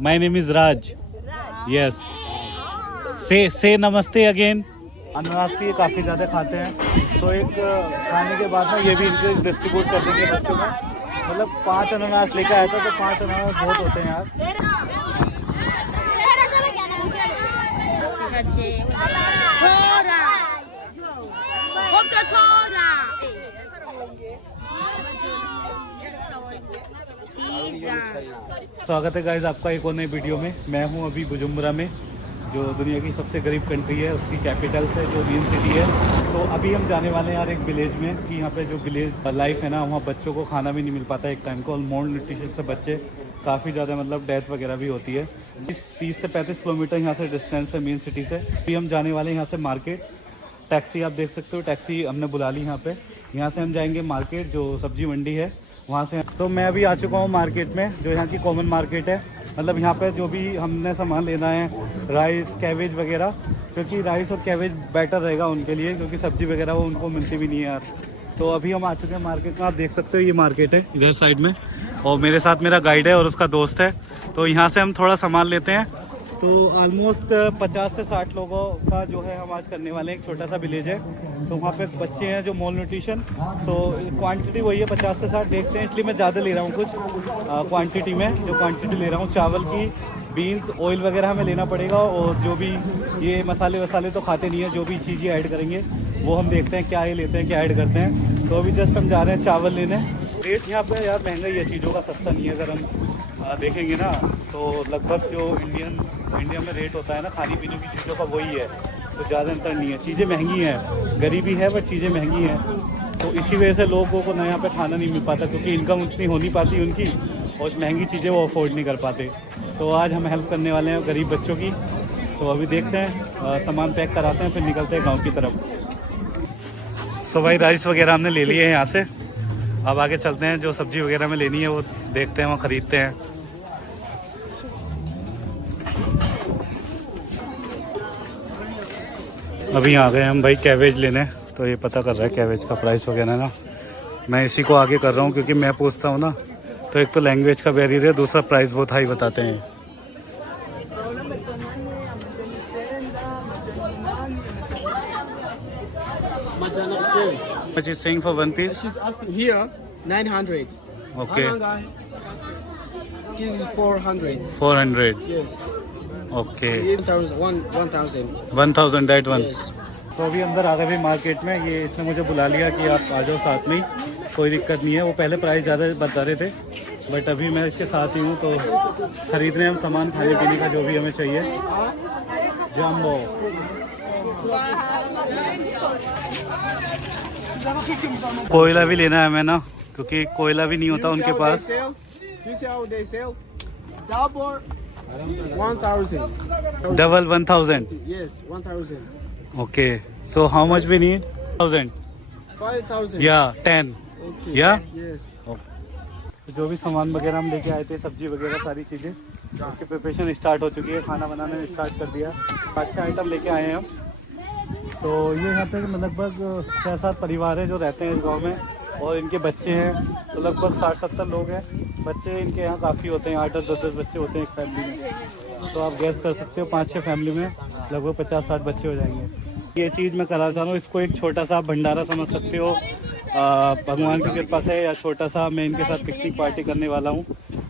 My name is Raj. Yes, से नमस्ते again. अनानास भी काफ़ी ज़्यादा खाते हैं, तो एक खाने के बाद ना ये भी इनको डिस्ट्रीब्यूट कर देंगे बच्चों में। मतलब 5 अनानास लेकर आया था, तो 5 अनानास बहुत होते हैं यार। स्वागत है गाइस आपका एक और नई वीडियो में। मैं हूं अभी बुजुम्बरा में, जो दुनिया की सबसे गरीब कंट्री है, उसकी कैपिटल से जो मेन सिटी है। तो अभी हम जाने वाले हैं यार एक विलेज में, कि यहाँ पे जो विलेज लाइफ है ना, वहाँ बच्चों को खाना भी नहीं मिल पाता एक टाइम को, और मोल न्यूट्रिशन से बच्चे काफ़ी ज़्यादा मतलब डेथ वगैरह भी होती है। 30 से 35 किलोमीटर यहाँ से डिस्टेंस है मेन सिटी से। अभी हम जाने वाले हैं यहाँ से मार्केट। टैक्सी आप देख सकते हो, टैक्सी हमने बुला ली यहाँ पे। यहाँ से हम जाएंगे मार्केट, जो सब्जी मंडी है वहाँ से। तो मैं अभी आ चुका हूँ मार्केट में, जो यहाँ की कॉमन मार्केट है। मतलब यहाँ पे जो भी हमने सामान लेना है, राइस, कैबेज वगैरह, क्योंकि राइस और कैबेज बेटर रहेगा उनके लिए, क्योंकि सब्जी वगैरह वो उनको मिलती भी नहीं है यार। तो अभी हम आ चुके हैं मार्केट में। आप देख सकते हो ये मार्केट है इधर साइड में, और मेरे साथ मेरा गाइड है और उसका दोस्त है। तो यहाँ से हम थोड़ा सामान लेते हैं। तो ऑलमोस्ट 50 से 60 लोगों का जो है हम आज करने वाले हैं। एक छोटा सा विलेज है, तो वहाँ पे बच्चे हैं जो मोल न्यूट्रिशन। तो क्वांटिटी वही है 50 से 60, देखते हैं, इसलिए मैं ज़्यादा ले रहा हूँ कुछ क्वांटिटी में। जो क्वांटिटी ले रहा हूँ चावल की, बीन्स, ऑयल वगैरह हमें लेना पड़ेगा, और जो भी ये मसाले वसाले तो खाते नहीं है, जो भी चीज़ें ऐड करेंगे वो हम देखते हैं क्या ये लेते हैं, क्या ऐड करते हैं। तो अभी जस्ट हम जा रहे हैं चावल लेने। रेट यहाँ पे यार महंगा ही है चीज़ों का, सस्ता नहीं है। अगर हम देखेंगे ना तो लगभग जो इंडिया में रेट होता है ना खाने पीने की चीज़ों का, वही है। तो ज़्यादा अंतर नहीं है, चीज़ें महंगी हैं, गरीबी है बट चीज़ें महंगी हैं। तो इसी वजह से लोगों को ना यहाँ पे खाना नहीं मिल पाता, क्योंकि इनकम उतनी हो नहीं पाती उनकी, और महंगी चीज़ें वो अफोर्ड नहीं कर पाते। तो आज हम हेल्प करने वाले हैं गरीब बच्चों की। तो अभी देखते हैं, सामान पैक कराते हैं, फिर निकलते हैं गाँव की तरफ। सो भाई राइस वगैरह हमने ले लिए हैं यहाँ से। अब आगे चलते हैं, जो सब्ज़ी वगैरह में लेनी है वो देखते हैं, वहाँ ख़रीदते हैं। अभी आ गए हम भाई कैबेज लेने, तो ये पता कर रहा है कैबेज का प्राइस वगैरह ना। मैं इसी को आगे कर रहा हूँ, क्योंकि मैं पूछता हूँ ना, तो एक तो लैंग्वेज का बैरियर है, दूसरा प्राइस बहुत हाई बताते हैं। Much is saying for one piece? She's asking here 900. Okay. This is 400. 400. Yes. Okay. 1,000. 1000 that one. Yes. तो अभी अंदर आ गए भाई मार्केट में। ये इसने मुझे बुला लिया कि आप आ जाओ साथ में ही, कोई दिक्कत नहीं है। वो पहले प्राइस ज़्यादा बता रहे थे, बट अभी मैं इसके साथ ही हूँ। तो खरीद रहे हैं हम सामान खाने पीने का, जो भी हमें चाहिए। जम्बो कोयला भी लेना है हमें ना, क्योंकि कोयला भी नहीं होता उनके पास। You see how they sell? Double 1,000. Double 1000। Yes, 1,000. Okay, so how much we need? 1000 5,000. या 10 Okay. या। Yes. जो भी सामान वगैरह हम लेके आए थे, सब्जी वगैरह सारी चीज़ें, उसकी प्रिपरेशन स्टार्ट हो चुकी है। खाना बनाने स्टार्ट कर दिया। अच्छे आइटम लेके आए हैं हम। तो ये यहाँ पे लगभग 6-7 परिवार हैं जो रहते हैं इस गांव में, और इनके बच्चे हैं। तो लगभग 60-70 लोग हैं। बच्चे इनके यहाँ काफ़ी होते हैं, 8-10 बच्चे होते हैं एक फैमिली में। तो आप गैस कर सकते हो 5-6 फैमिली में लगभग 50-60 बच्चे हो जाएंगे। ये चीज़ मैं कराना चाह रहा हूँ, इसको एक छोटा सा भंडारा समझ सकते हो, भगवान की कृपा से, या छोटा सा मैं इनके साथ पिकनिक पार्टी करने वाला हूँ।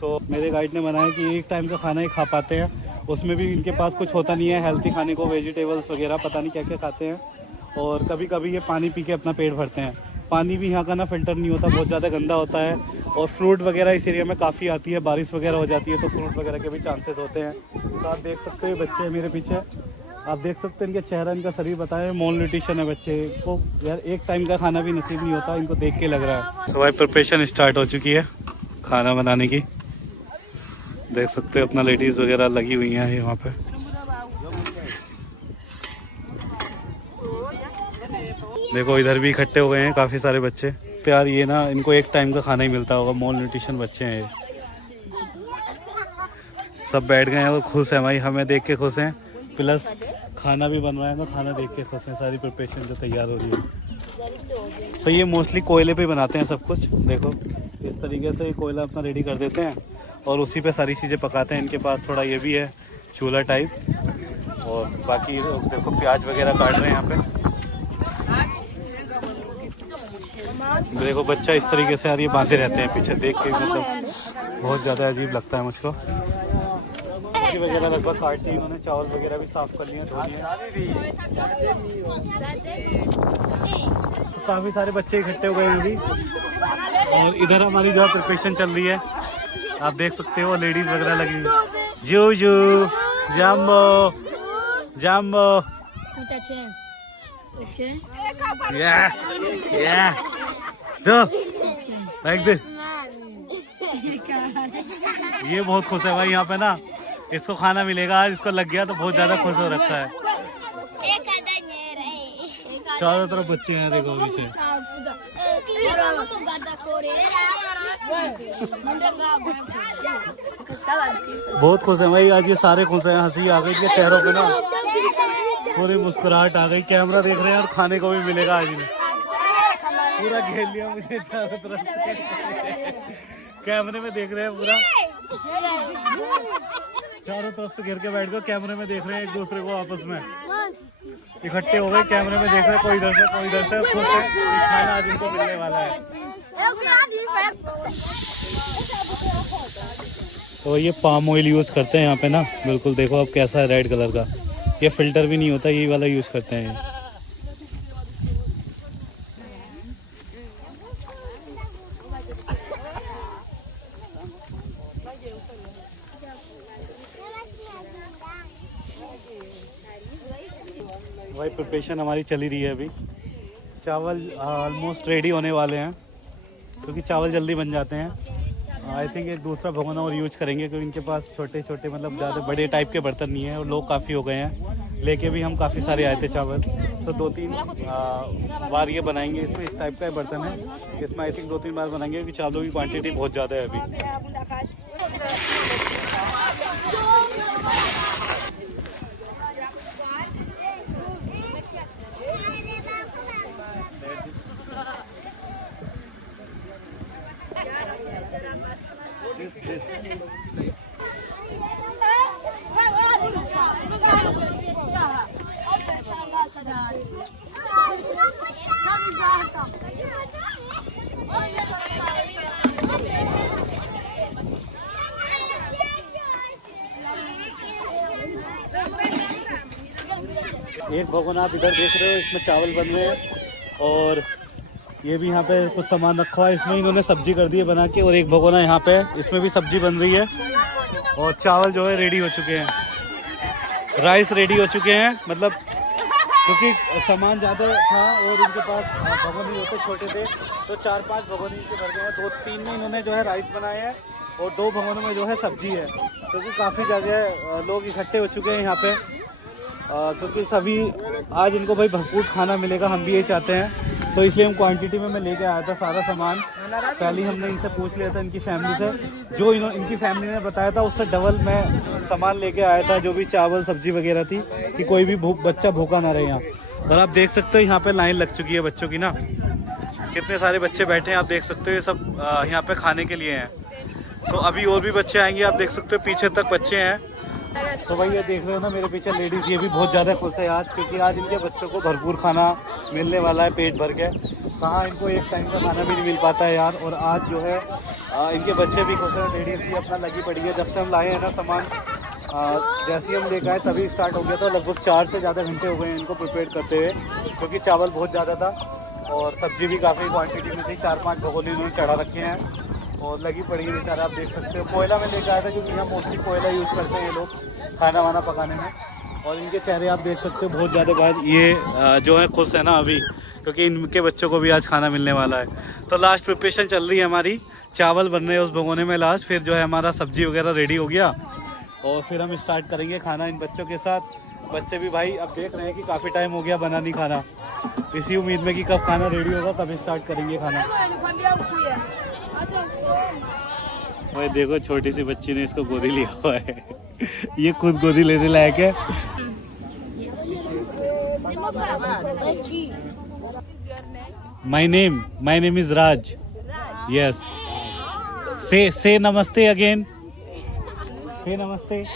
तो मेरे गाइड ने बनाया कि एक टाइम का खाना ही खा पाते हैं, उसमें भी इनके पास कुछ होता नहीं है हेल्थी खाने को, वेजिटेबल्स वगैरह पता नहीं क्या क्या खाते हैं। और कभी कभी ये पानी पी के अपना पेट भरते हैं। पानी भी यहाँ का ना फिल्टर नहीं होता, बहुत ज़्यादा गंदा होता है। और फ्रूट वगैरह इस एरिया में काफ़ी आती है, बारिश वगैरह हो जाती है तो फ्रूट वगैरह के भी चांसेस होते हैं। तो आप देख सकते हो बच्चे मेरे पीछे, आप देख सकते हैं इनके चेहरा, इनका शरीर बताए, मोल न्यूट्रिशन है बच्चे को यार। एक टाइम का खाना भी नसीब नहीं होता, इनको देख के लग रहा है। सो भाई प्रिपरेशन स्टार्ट हो चुकी है खाना बनाने की। देख सकते हो अपना लेडीज़ वगैरह लगी हुई हैं यहाँ पे। देखो इधर भी इकट्ठे हो गए हैं काफ़ी सारे बच्चे। तो यार ये ना, इनको एक टाइम का खाना ही मिलता होगा, मोल न्यूट्रिशन बच्चे हैं ये। सब बैठ गए हैं और खुश हैं भाई, हमें देख के खुश हैं, प्लस खाना भी बन रहा है ना, खाना देख के खुश हैं। सारी प्रिपरेशन जो तैयार हो रही है। सो ये मोस्टली कोयले पे बनाते हैं सब कुछ। देखो इस तरीके से कोयला अपना रेडी कर देते हैं, और उसी पे सारी चीज़ें पकाते हैं। इनके पास थोड़ा ये भी है चूल्हा टाइप। और बाकी देखो प्याज वगैरह काट रहे हैं यहाँ पे। देखो बच्चा इस तरीके से यार ये बांधे रहते हैं पीछे, देख के मतलब बहुत ज़्यादा अजीब लगता है मुझको। सब्जी वगैरह लगभग काट ली इन्होंने, चावल वगैरह भी साफ़ कर लिए, धो लिए। काफ़ी सारे बच्चे इकट्ठे हो गए हैं अभी। और इधर हमारी जो प्रिपरेशन चल रही है, आप देख सकते हो लेडीज़ वगैरह लगी हुई। जूजू जाम्बो जाम्बो दो लाइक दे। ये बहुत खुश है भाई यहाँ पे ना, इसको खाना मिलेगा आज, इसको लग गया तो बहुत ज्यादा खुश हो रखा है। चारों तरफ बच्चे हैं देखो पीछे। बहुत खुश है भाई आज, ये सारे खुश हैं। हंसी आ गई इनके चेहरों पे ना, पूरी मुस्कुराहट आ गई। कैमरा देख रहे हैं और खाने को भी मिलेगा आज इन्हें। पूरा घेर लिया मुझे चारों तरफ से। कैमरे में देख रहे हैं पूरा, चारों तरफ से घेर के बैठ गए, कैमरे में देख रहे हैं एक दूसरे को, आपस में इकट्ठे हो गए, कैमरे में देख रहे हैं कोई इधर से कोई इधर से। खुश है कि खाना आज इनको मिलने वाला है। तो ये पाम ऑयल यूज़ करते हैं यहाँ पे ना, बिल्कुल देखो अब कैसा है रेड कलर का। ये फिल्टर भी नहीं होता, यही वाला यूज़ करते हैं ये। भाई प्रिपरेशन हमारी चली रही है अभी। चावल ऑलमोस्ट रेडी होने वाले हैं, क्योंकि चावल जल्दी बन जाते हैं। आई थिंक एक दूसरा भगोना और यूज करेंगे, क्योंकि इनके पास छोटे छोटे मतलब ज़्यादा बड़े टाइप के बर्तन नहीं है और लोग काफ़ी हो गए हैं। लेके भी हम काफ़ी सारे आए थे चावल, तो 2-3 बार ये बनाएंगे। इसमें इस टाइप का बर्तन है, इसमें आई थिंक 2-3 बार बनाएंगे, क्योंकि चावलों की क्वान्टिटी बहुत ज़्यादा है अभी। एक भगोना आप इधर देख रहे हो, इसमें चावल बन रहे हैं और ये भी यहाँ पे कुछ सामान रखा हुआ है। इसमें इन्होंने सब्जी कर दी है बना के, और एक भगोना यहाँ पे इसमें भी सब्जी बन रही है। और चावल जो है रेडी हो चुके हैं, राइस रेडी हो चुके हैं। मतलब क्योंकि सामान ज़्यादा था और इनके पास भगोने होते छोटे थे, तो 4-5 भगोने इनके भर गए हैं। 2-3 में इन्होंने जो है राइस बनाए हैं और 2 भगोनों में जो है सब्जी है, क्योंकि काफ़ी ज़्यादा लोग इकट्ठे हो चुके हैं यहाँ पे। क्योंकि सभी आज इनको भाई भरपूर खाना मिलेगा, हम भी यही चाहते हैं। सो इसलिए हम क्वांटिटी में मैं लेके आया था सारा सामान। पहले हमने इनसे पूछ लिया था इनकी फैमिली से, जो इनकी फैमिली ने बताया था उससे डबल मैं सामान लेके आया था, जो भी चावल सब्जी वगैरह थी, कि कोई भी बच्चा भूखा ना रहे यहाँ। और आप देख सकते हो यहाँ पे लाइन लग चुकी है बच्चों की ना, कितने सारे बच्चे बैठे हैं आप देख सकते हो। ये सब यहाँ पे खाने के लिए हैं। सो अभी और भी बच्चे आएंगे, आप देख सकते हो पीछे तक बच्चे हैं। तो भाई ये देख रहे हो ना मेरे पीछे लेडीज़, ये भी बहुत ज़्यादा खुश है आज, क्योंकि आज इनके बच्चों को भरपूर खाना मिलने वाला है पेट भर के। कहाँ इनको एक टाइम का खाना भी नहीं मिल पाता है यार। और आज जो है इनके बच्चे भी खुश हैं, लेडीज़ भी अपना लगी पड़ी है। जब से हम लाए हैं ना सामान, जैसे ही हम लेकर आए तभी स्टार्ट हो गया था। लगभग 4 से ज़्यादा घंटे हो गए हैं इनको प्रिपेयर करते हुए, क्योंकि चावल बहुत ज़्यादा था और सब्ज़ी भी काफ़ी क्वान्टिटी में थी। 4-5 भगोने इन्होंने चढ़ा रखे हैं और लगी पड़ी है बेचारा। आप देख सकते हो कोयला में लेकर आया था, क्योंकि यहाँ मोस्टली कोयला यूज़ करते हैं ये लोग खाना वाना पकाने में। और इनके चेहरे आप देख सकते हो बहुत ज़्यादा बाद ये जो है खुश है ना अभी, क्योंकि इनके बच्चों को भी आज खाना मिलने वाला है। तो लास्ट प्रिपरेशन चल रही है हमारी, चावल बन रहे हैं उस भगोने में लास्ट, फिर जो है हमारा सब्जी वगैरह रेडी हो गया और फिर हम स्टार्ट करेंगे खाना इन बच्चों के साथ। बच्चे भी भाई अब देख रहे हैं कि काफ़ी टाइम हो गया बना नहीं खाना, इसी उम्मीद में कि कब खाना रेडी होगा तब स्टार्ट करेंगे खाना। भाई देखो छोटी सी बच्ची ने इसको गोदी लिया हुआ है। ये खुद गोदी लेने लायक है। My name is Raj. Yes, से नमस्ते again. Say namaste.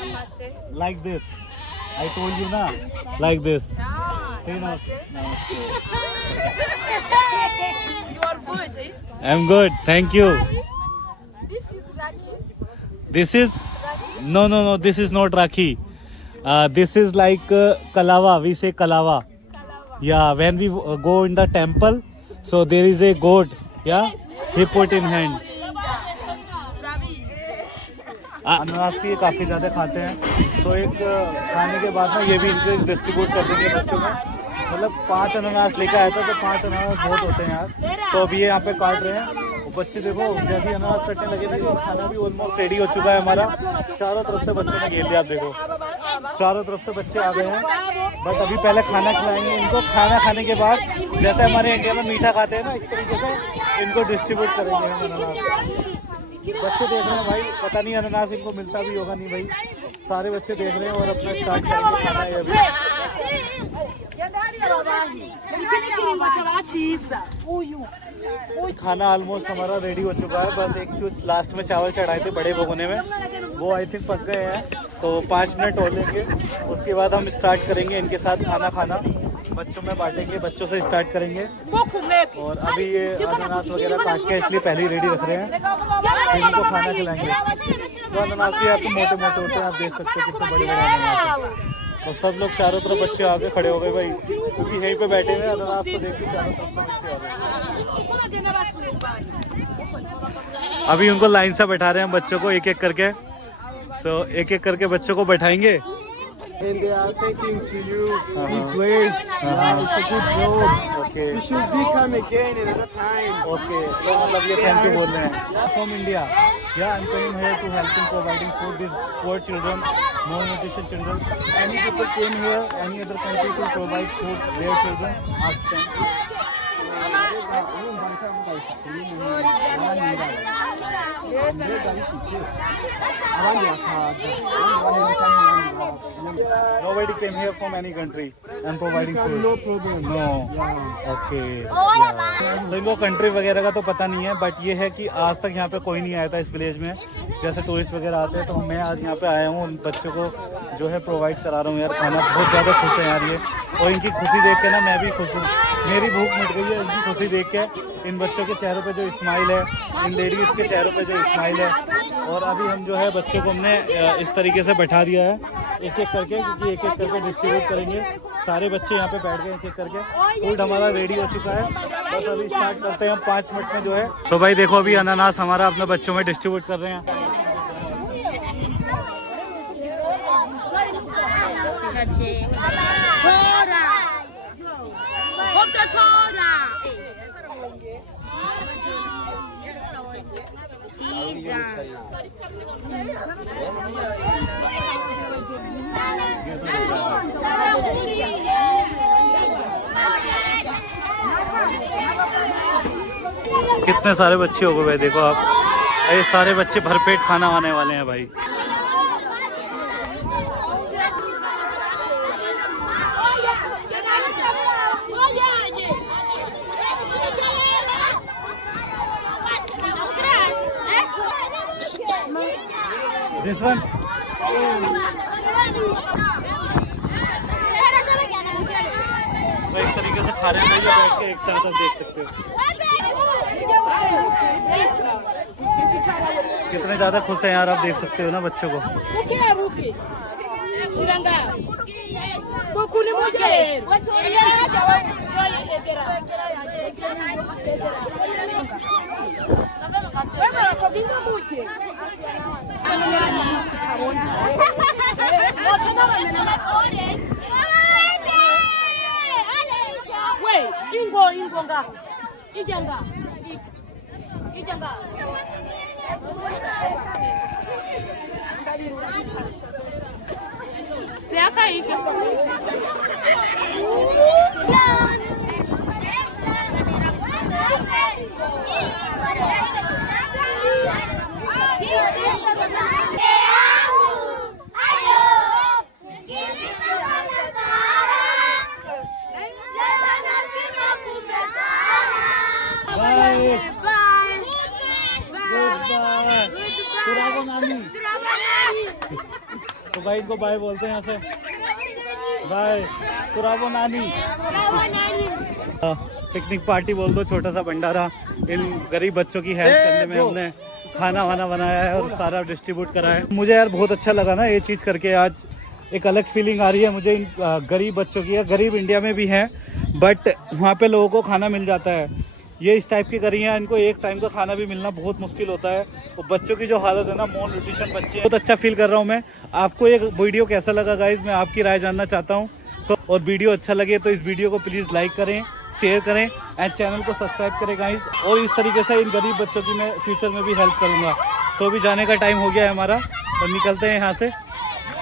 Namaste. Like this. I told you na. Like this. Ah, Say namaste. Namaste. you are good. Eh? I'm good. Thank you. This is Rakhi. This is no. This is not Rakhi. This is like Kalava. We say Kalava. Kalava. Yeah. When we go in the temple, so there is a goat. Yeah. He put in hand. Ravi. अनानास भी ये काफ़ी ज़्यादा खाते हैं, तो एक खाने के बाद ना ये भी इनको डिस्ट्रीब्यूट कर देंगे बच्चों में। मतलब 5 अनानास लेकर आया था, तो 5 अनानास बहुत होते हैं यार। तो अभी ये यहाँ पे काट रहे हैं, वो बच्चे देखो जैसे ही अनानास कटने लगे ना, ये खाना भी ऑलमोस्ट रेडी हो चुका है हमारा। चारों तरफ से बच्चों ने घेर लिया, आप देखो चारों तरफ से बच्चे आ गए हैं। बट अभी पहले खाना खिलाएंगे इनको। खाना खाने के बाद जैसे हमारे इंडिया में मीठा खाते हैं ना, इस तरीके से इनको डिस्ट्रीब्यूट करेंगे हम अनानास। बच्चे देख रहे हैं भाई, पता नहीं अनानास इनको मिलता भी होगा नहीं भाई। सारे बच्चे देख रहे हैं और अपना स्टार्ट करेंगे खाना ये अभी। खाना ऑलमोस्ट हमारा रेडी हो चुका है, बस एक जो लास्ट में चावल चढ़ाए थे बड़े भगोने में, वो आई थिंक पक गए हैं। तो 5 मिनट और लेंगे, उसके बाद हम स्टार्ट करेंगे इनके साथ खाना खाना। बच्चों में बांटेंगे, बच्चों से स्टार्ट करेंगे। और अभी ये अनानास वगैरह काट के इसलिए पहले ही रेडी रख रहे हैं, फिर इनको खाना खिलाएंगे। तो अनानास भी आपको मोटे मोटे होते हैं, आप देख सकते हो कितने बड़े बड़े अनानास हैं। और सब लोग चारों तरफ बच्चे आके खड़े हो गए भाई, क्योंकि यहीं पे बैठे हुए अनानास को देख के चारों तरफ से बच्चे आ गए। अभी उनको लाइन से बैठा रहे हैं बच्चों को एक एक करके। एक एक करके बच्चों को बैठाएंगे। And they are thanking to you. Be blessed. It's a good job. Okay. You should become again another time. Okay. तो मतलब ये थैंक यू बोल रहे हैं। From India. Yeah, I'm coming here to help in providing food these poor children, malnutrition children. Any people came here, any other country to provide food their children? Ask them. Nobody came here from any country and providing food. No problem. No. Okay. तो इनको country वगैरह का तो पता नहीं है, but ये है कि आज तक यहाँ पे कोई नहीं आया था इस विलेज में। जैसे टूरिस्ट वगैरह आते हैं, तो मैं आज यहाँ पे आया हूँ, उन बच्चों को जो है प्रोवाइड करा रहा हूँ यार खाना। बहुत ज़्यादा खुश है यार ये, और इनकी खुशी देख के ना मैं भी खुश हूँ। मेरी भूख मिट गई है इनकी खुशी देख के। इन बच्चों के चेहरों पे जो स्माइल है, इन लेडीज़ के चेहरों पे जो स्माइल है। और अभी हम जो है बच्चों को हमने इस तरीके से बैठा दिया है एक एक करके, क्योंकि एक एक करके डिस्ट्रीब्यूट करेंगे। सारे बच्चे यहाँ पे बैठ गए एक एक करके। फूड हमारा रेडी हो चुका है, बस अभी स्टार्ट करते हैं हम 5 मिनट में जो है। तो भाई देखो अभी अनानास हमारा अपने बच्चों में डिस्ट्रीब्यूट कर रहे हैं। कितने सारे बच्चे हो गए भाई, देखो आप, ये सारे बच्चे भरपेट खाना आने वाले हैं भाई। This one? इस तरीके से खा रहे हैं बैठ के एक साथ, आप देख सकते हो कितने ज्यादा खुश हैं यार, आप देख सकते हो ना बच्चों को। Goodbye. Goodbye. तो भाई इनको बाय बोलते हैं यहाँ से, बाय पुरावो नानी। पिकनिक पार्टी बोल दो, छोटा सा भंडारा, इन गरीब बच्चों की हेल्प करने में हमने खाना वाना बनाया है और सारा डिस्ट्रीब्यूट करा है। मुझे यार बहुत अच्छा लगा ना ये चीज़ करके, आज एक अलग फीलिंग आ रही है मुझे इन गरीब बच्चों की। गरीब इंडिया में भी हैं बट वहाँ पे लोगों को खाना मिल जाता है। ये इस टाइप की करी हैं, इनको एक टाइम का खाना भी मिलना बहुत मुश्किल होता है। और बच्चों की जो हालत है ना, मोल न्यूट्रिशन बच्चे, बहुत अच्छा फील कर रहा हूँ मैं। आपको ये वीडियो कैसा लगा गाइज, मैं आपकी राय जानना चाहता हूँ। और वीडियो अच्छा लगे तो इस वीडियो को प्लीज़ लाइक करें, शेयर करें एंड चैनल को सब्सक्राइब करें गाइज। और इस तरीके से इन गरीब बच्चों की मैं फ्यूचर में भी हेल्प करूँगा। सो भी जाने का टाइम हो गया है हमारा और निकलते हैं यहाँ से।